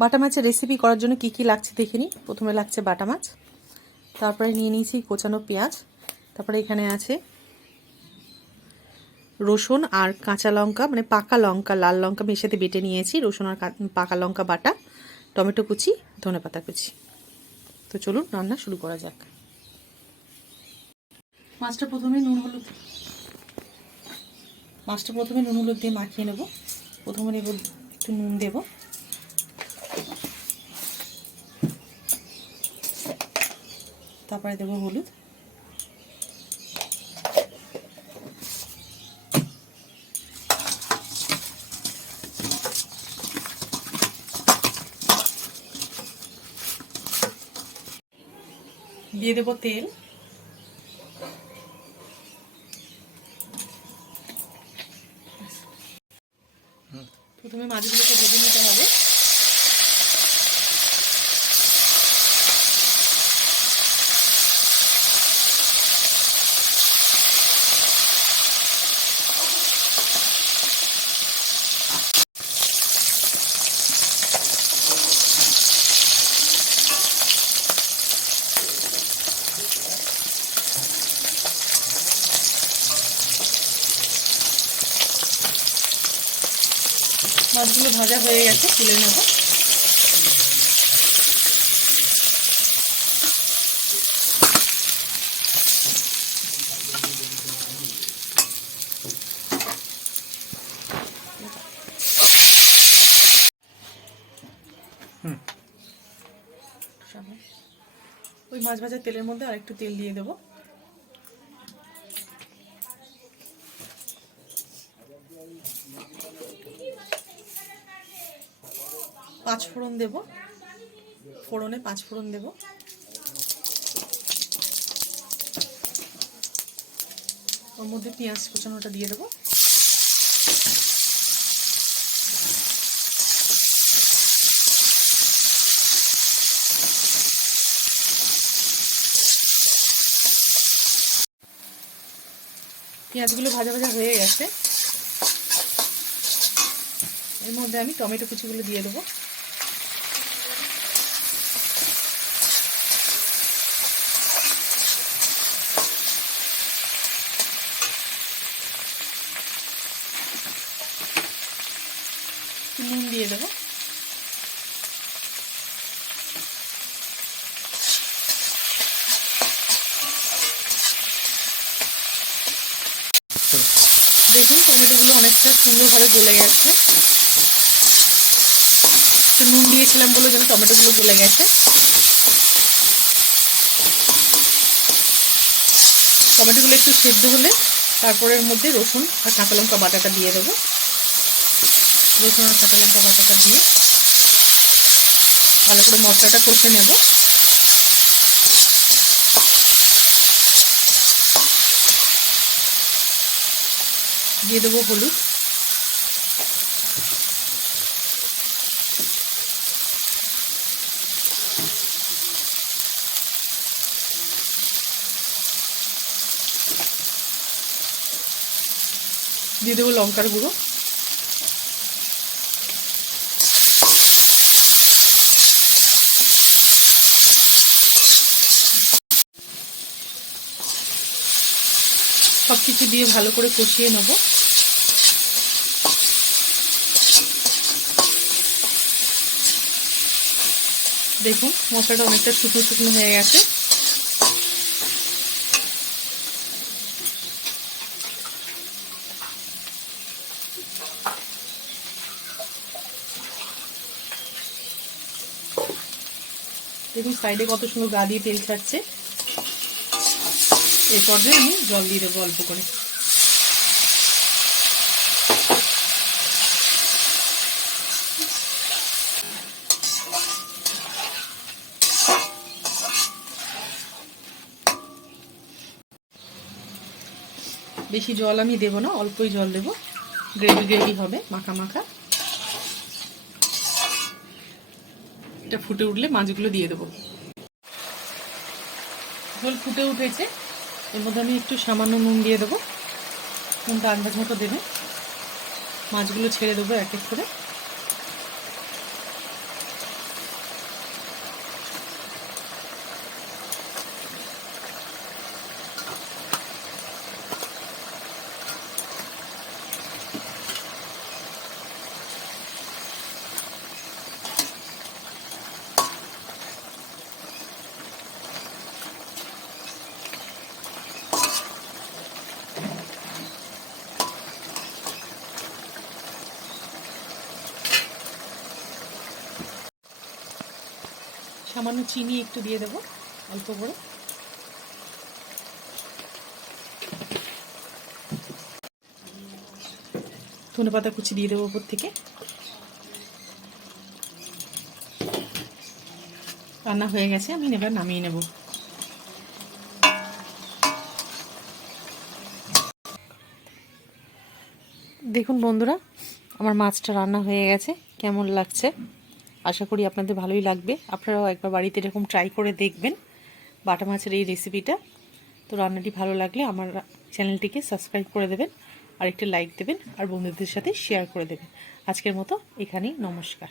বাটা মাছের রেসিপি করার জন্য কি কি লাগছে দেখে নিই। প্রথমে লাগছে বাটা মাছ, তারপরে নিয়ে নিয়েছি কোচানো পেঁয়াজ, তারপরে এখানে আছে রসুন আর কাঁচা লঙ্কা, মানে পাকা লঙ্কা, লাল লঙ্কা মেশাতে বেটে নিয়েছি, রসুন আর পাকা লঙ্কা বাটা, টমেটো কুচি, ধনেপাতা কুচি। তো চলুন রান্না শুরু করা যাক। মাছটা প্রথমে নুন হলুদ দিয়ে মাখিয়ে নেব। প্রথমে নেব একটু নুন দেব, তারপরে দেবো হলুদ, দিয়ে দেবো তেল, প্রথমে মাছগুলোকে ভেজে নিতে হবে। মাছগুলো ভাজা হয়ে গেছে, তুলে নেব। ওই মাছ ভাজার তেলের মধ্যে আর একটু তেল দিয়ে দেবো। পাঁচ ফোড়ন দেব, ফোড়নে 5 ফোড়ন দেব, ওর মধ্যে পেঁয়াজ কুচানোটা দিয়ে দেবো। পেঁয়াজগুলো ভাজা ভাজা হয়ে গেছে, এর মধ্যে আমি টমেটো কুচিগুলো দিয়ে দেবো। নুন দিয়ে দেবো, দেখুন টমেটোগুলো অনেকটা সুন্দরভাবে গলে গেছে। নুন দিয়েছিলাম বলে যেন টমেটোগুলো গলে গেছে। টমেটোগুলো একটু সেদ্ধ হলে তারপরে এর মধ্যে রসুন আর কাঁচা লঙ্কা বাটাটা দিয়ে দেবো। রসুন আর কাঁচা লঙ্কা বাটাটা দিয়ে ভালো করে মশলাটা কষে নেব। দিয়ে দেবো হলুদ, দিয়ে দেবো লঙ্কার গুঁড়ো, সব কিছু দিয়ে ভালো করে কষিয়ে নেব। দেখুন মশলাটা অনেকটা শুকনো শুকনো হয়ে গেছে। দেখুন সাইডে কত সুন্দর গা দিয়ে তেল ছাড়ছে। এই পর্যায়ে আমি জল দিয়ে দেবো অল্প করে। বেশি জল আমি দেবো না, অল্পই জল দেবো, গ্রেভি গ্রেভি হবে, মাখা মাখা। এটা ফুটে উঠলে মাছগুলো দিয়ে দেবো। ঝোল ফুটে উঠেছে, এর মধ্যে আমি একটু সামান্য নুন দিয়ে দেবো। নুনটা আন্দাজ মতো দেবে। মাছগুলো ছেড়ে দেবো এক এক করে। সামান্য চিনি একটু দিয়ে দেবো অল্প করে। ধনেপাতা কুচি দিয়ে দেবো উপর থেকে। রান্না হয়ে গেছে, আমি এবার নামিয়ে নেব। দেখুন বন্ধুরা, আমার মাছটা রান্না হয়ে গেছে। কেমন লাগছে আশা করি আপনাদের ভালোই লাগবে। আপনারাও একবার বাড়িতে এরকম ট্রাই করে দেখবেন বাটা মাছের এই রেসিপিটা। তো রান্নাটি ভালো লাগলে আমার চ্যানেলটিকে সাবস্ক্রাইব করে দেবেন, আর একটি লাইক দেবেন, আর বন্ধুদের সাথে শেয়ার করে দেবেন। আজকের মতো এখানেই, নমস্কার।